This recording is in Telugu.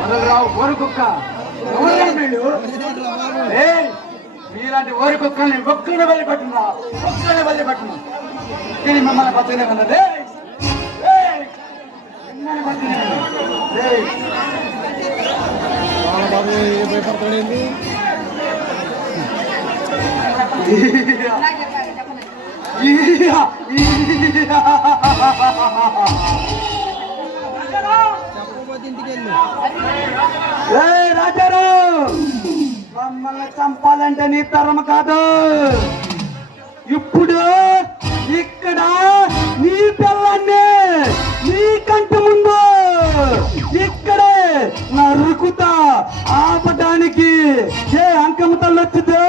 వదలరావు ఓరి కుక్క. మీలాంటి ఓరి కుక్కల్ని ఒక్కనే బలి పట్టున్నా, ఒక్కనే బలి పట్టున్నా. ఇక్కడ మిమ్మల్ని బతుకునే ఉన్నది. భయపడతాడేంది? రాజారావు, మమ్మల్ని చంపాలంటే నీ తరం కాదు. ఇప్పుడు ఇక్కడ నీ పిల్లల్ని నీ కంటి ముందు ఇక్కడే నరుకుతా ఆపడానికి ఏ అంకమ్మ తల్లి వచ్చింది?